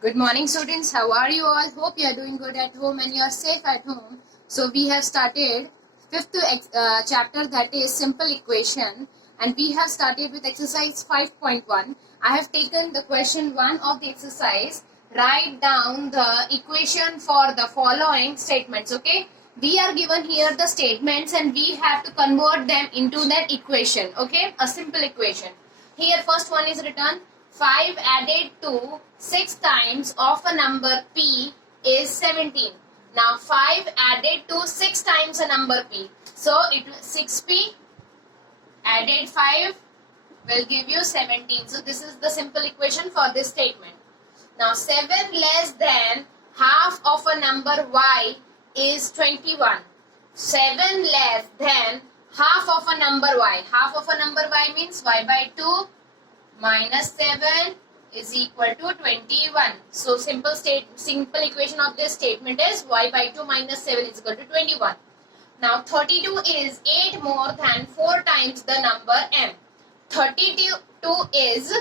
Good morning, students. How are you all? Hope you are doing good at home and you are safe at home. So we have started fifth chapter, that is simple equation, and we have started with exercise 5.1. I have taken the question 1 of the exercise. Write down the equation for the following statements. Okay, we are given here the statements and we have to convert them into that equation. Okay, a simple equation. Here first one is written 5 added to 6 times of a number p is 17. Now 5 added to 6 times a number p. So it 6p added 5 will give you 17. So this is the simple equation for this statement. Now 7 less than half of a number y is 21. 7 less than half of a number y. Half of a number y means y by 2 minus 7 is equal to 21. So simple equation of this statement is y by 2 minus 7 is equal to 21. Now 32 is 8 more than 4 times the number m. 32 is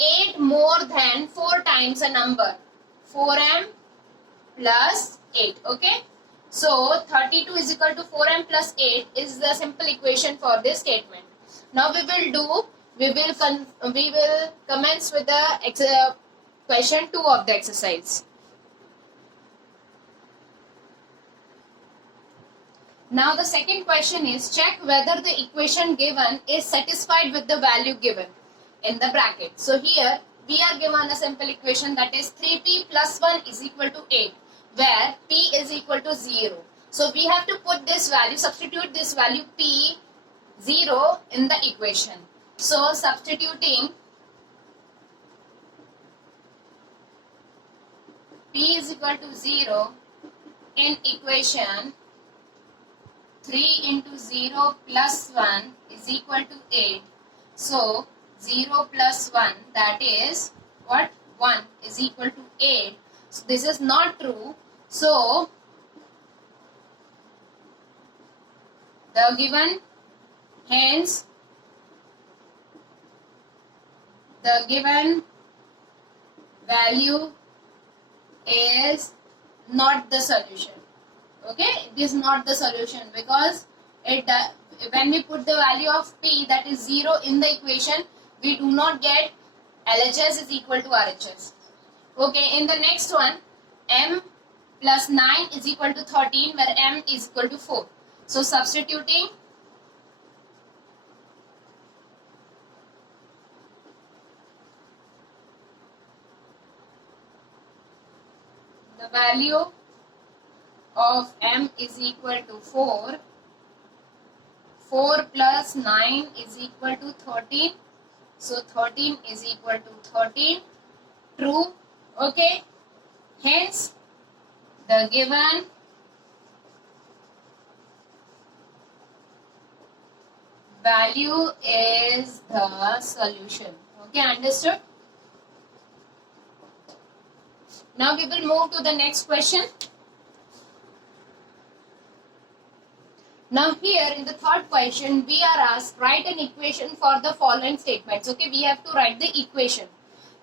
8 more than 4 times a number. 4m plus 8. Okay. So 32 is equal to 4m plus 8 is the simple equation for this statement. Now we will commence with the question 2 of the exercise. Now the second question is check whether the equation given is satisfied with the value given in the bracket. So here we are given a simple equation, that is 3p plus 1 is equal to 8, where p is equal to 0. So we have to put this value, substitute this value p 0 in the equation. So substituting p is equal to 0 in equation, 3 into 0 plus 1 is equal to 8. So 0 plus 1, that is what? 1 is equal to 8. So this is not true. So the given, hence the given value is not the solution. Okay, it is not the solution because when we put the value of p, that is 0 in the equation, we do not get LHS is equal to RHS. Okay, in the next one, m plus 9 is equal to 13, where m is equal to 4. So substituting the value of m is equal to 4. 4 plus 9 is equal to 13. So 13 is equal to 13. True. Okay. Hence, the given value is the solution. Okay, understood? Now we will move to the next question. Now here in the third question, we are asked write an equation for the following statements. Okay, we have to write the equation.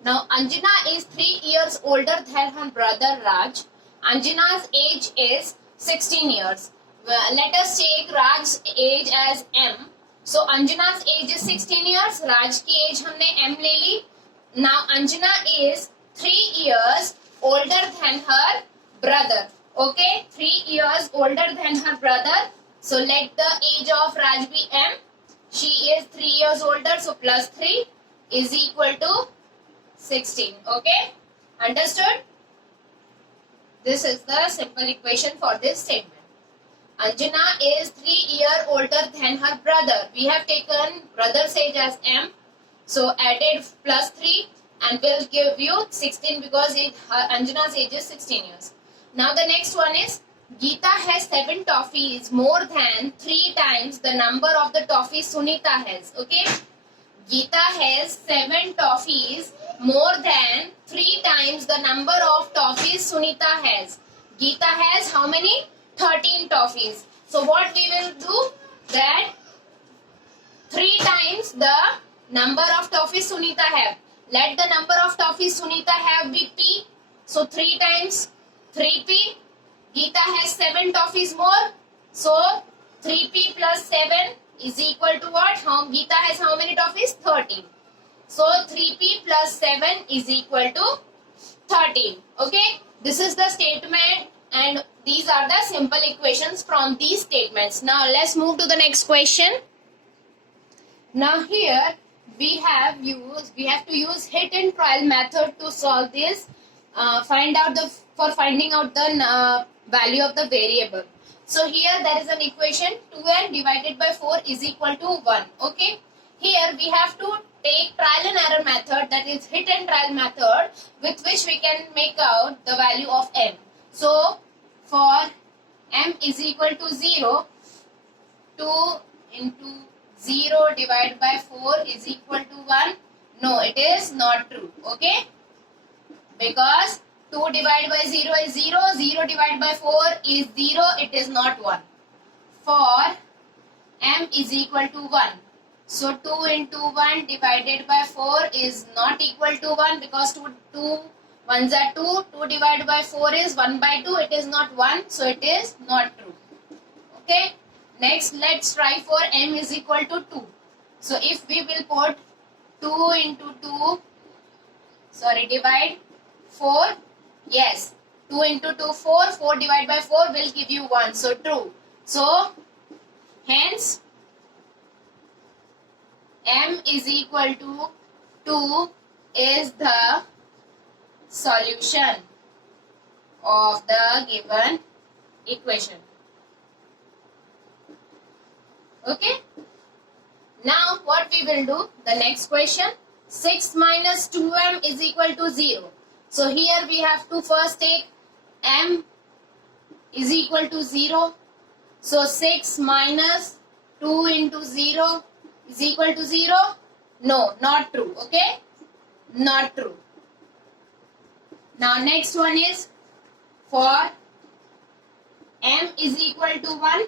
Now Anjana is 3 years older than her brother Raj. Anjana's age is 16 years. Let us take Raj's age as m. So Anjana's age is 16 years. Raj की age हमने m ले ली. Now Anjana is 3 years older than her brother. Okay, 3 years older than her brother. So let the age of Raj be m. She is 3 years older, so plus 3 is equal to 16. Okay, understood? This is the simple equation for this statement. Anjana is 3 years older than her brother. We have taken brother's age as m. So added plus 3 and will give you 16 because Anjana's age is 16 years. Now the next one is Geeta has 7 toffees more than 3 times the number of the toffees Sunita has. Okay. Geeta has 7 toffees more than 3 times the number of toffees Sunita has. Geeta has how many? 13 toffees. So what we will do? That 3 times the number of toffees Sunita have. Let the number of toffees Sunita have be P. So 3 times 3P. Geeta has 7 toffees more. So 3P plus 7 is equal to what? Geeta has how many toffees? 13. So 3P plus 7 is equal to 13. Okay. This is the statement and these are the simple equations from these statements. Now let's move to the next question. Now here we have to use hit and trial method to solve this. Finding out the value of the variable. So here there is an equation 2n divided by 4 is equal to 1. Okay. Here we have to take trial and error method, that is hit and trial method, with which we can make out the value of m. So for m is equal to 0, 2 into 0 divided by 4 is equal to 1. No, it is not true. Okay. Because 2 divided by 0 is 0, 0 divided by 4 is 0, it is not 1. For m is equal to 1. So 2 into 1 divided by 4 is not equal to 1 because 2 ones are 2, 2 divided by 4 is 1 by 2, it is not 1, so it is not true. Okay. Next, let's try for m is equal to 2. So if we will put 2 into 2, divide 4, yes, 2 into 2, 4, 4 divided by 4 will give you 1, so true. So, hence, m is equal to 2 is the solution of the given equation. Okay. Now, what we will do, the next question, 6 minus 2m is equal to 0. So, here we have to first take m is equal to 0. So, 6 minus 2 into 0 is equal to 0. No, not true. Okay. Not true. Now, next one is for m is equal to 1.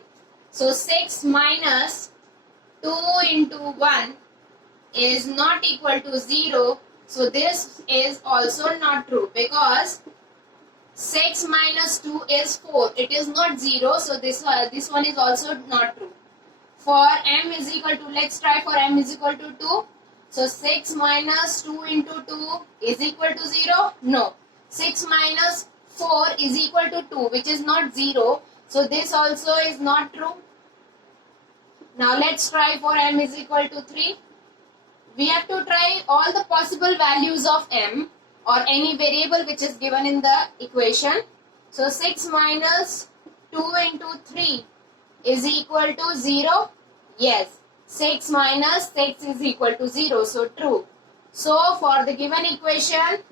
So, 6 minus 2 into 1 is not equal to 0. So, this is also not true because 6 minus 2 is 4. It is not 0. So, this one is also not true. For m is equal to, let's try for m is equal to 2. So, 6 minus 2 into 2 is equal to 0. No. 6 minus 4 is equal to 2, which is not 0. So, this also is not true. Now, let's try for m is equal to 3. We have to try all the possible values of m or any variable which is given in the equation. So, 6 minus 2 into 3 is equal to 0. Yes, 6 minus 6 is equal to 0. So, true. So, for the given equation,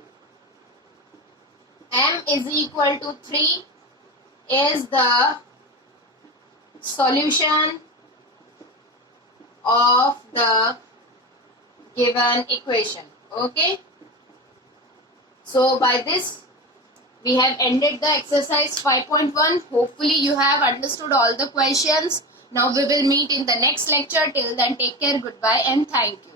m is equal to 3 is the solution of the given equation. Okay. So, by this, we have ended the exercise 5.1. Hopefully, you have understood all the questions. Now, we will meet in the next lecture. Till then, take care, goodbye and thank you.